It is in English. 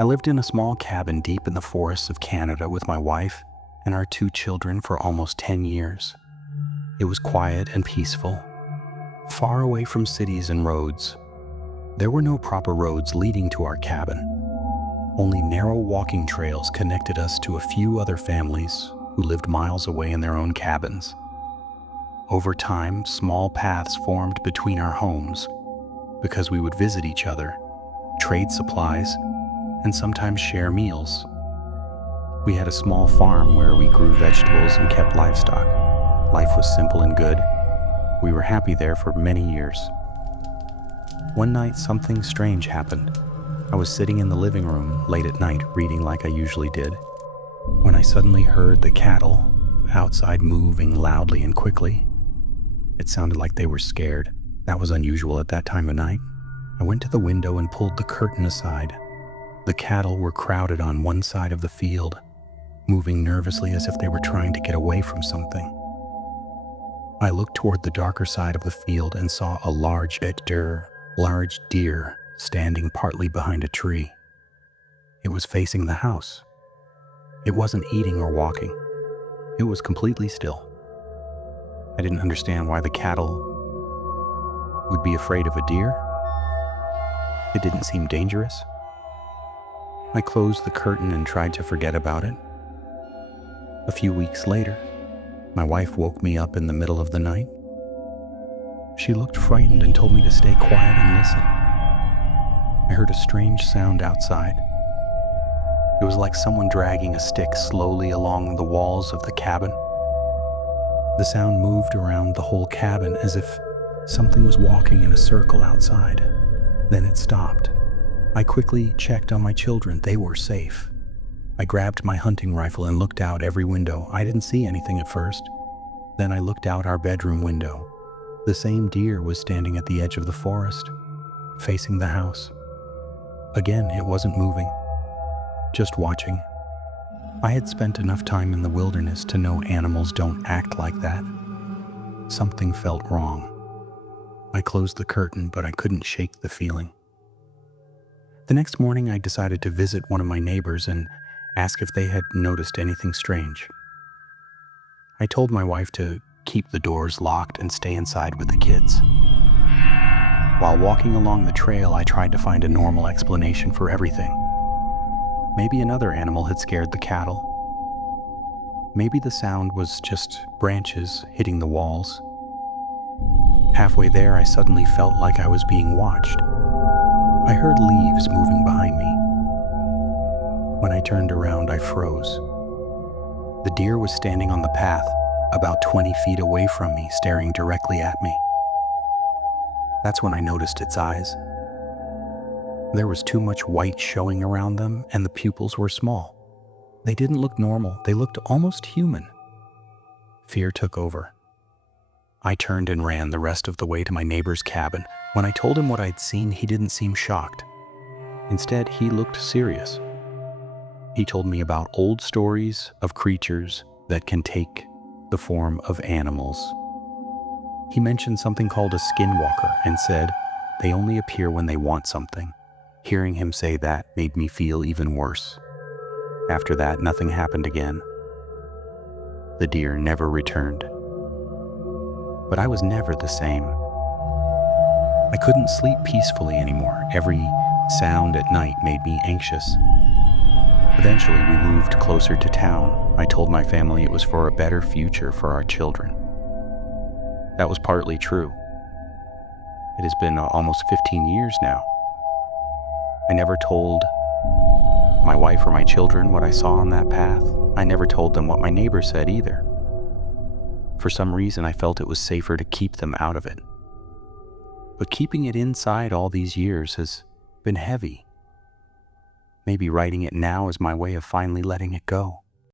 I lived in a small cabin deep in the forests of Canada with my wife and our 2 children for almost 10 years. It was quiet and peaceful, far away from cities and roads. There were no proper roads leading to our cabin. Only narrow walking trails connected us to a few other families who lived miles away in their own cabins. Over time, small paths formed between our homes because we would visit each other, trade supplies, and sometimes share meals. We had a small farm where we grew vegetables and kept livestock. Life was simple and good. We were happy there for many years. One night, something strange happened. I was sitting in the living room late at night, reading like I usually did, when I suddenly heard the cattle outside moving loudly and quickly. It sounded like they were scared. That was unusual at that time of night. I went to the window and pulled the curtain aside. The cattle were crowded on one side of the field, moving nervously as if they were trying to get away from something. I looked toward the darker side of the field and saw a large deer standing partly behind a tree. It was facing the house. It wasn't eating or walking. It was completely still. I didn't understand why the cattle would be afraid of a deer. It didn't seem dangerous. I closed the curtain and tried to forget about it. A few weeks later, my wife woke me up in the middle of the night. She looked frightened and told me to stay quiet and listen. I heard a strange sound outside. It was like someone dragging a stick slowly along the walls of the cabin. The sound moved around the whole cabin as if something was walking in a circle outside. Then it stopped. I quickly checked on my children. They were safe. I grabbed my hunting rifle and looked out every window. I didn't see anything at first. Then I looked out our bedroom window. The same deer was standing at the edge of the forest, facing the house. Again, it wasn't moving, just watching. I had spent enough time in the wilderness to know animals don't act like that. Something felt wrong. I closed the curtain, but I couldn't shake the feeling. The next morning, I decided to visit one of my neighbors and ask if they had noticed anything strange. I told my wife to keep the doors locked and stay inside with the kids. While walking along the trail, I tried to find a normal explanation for everything. Maybe another animal had scared the cattle. Maybe the sound was just branches hitting the walls. Halfway there, I suddenly felt like I was being watched. I heard leaves moving behind me. When I turned around, I froze. The deer was standing on the path, about 20 feet away from me, staring directly at me. That's when I noticed its eyes. There was too much white showing around them, and the pupils were small. They didn't look normal. They looked almost human. Fear took over. I turned and ran the rest of the way to my neighbor's cabin. When I told him what I'd seen, he didn't seem shocked. Instead, he looked serious. He told me about old stories of creatures that can take the form of animals. He mentioned something called a skinwalker and said they only appear when they want something. Hearing him say that made me feel even worse. After that, nothing happened again. The deer never returned. But I was never the same. I couldn't sleep peacefully anymore. Every sound at night made me anxious. Eventually, we moved closer to town. I told my family it was for a better future for our children. That was partly true. It has been almost 15 years now. I never told my wife or my children what I saw on that path. I never told them what my neighbor said either. For some reason, I felt it was safer to keep them out of it. But keeping it inside all these years has been heavy. Maybe writing it now is my way of finally letting it go.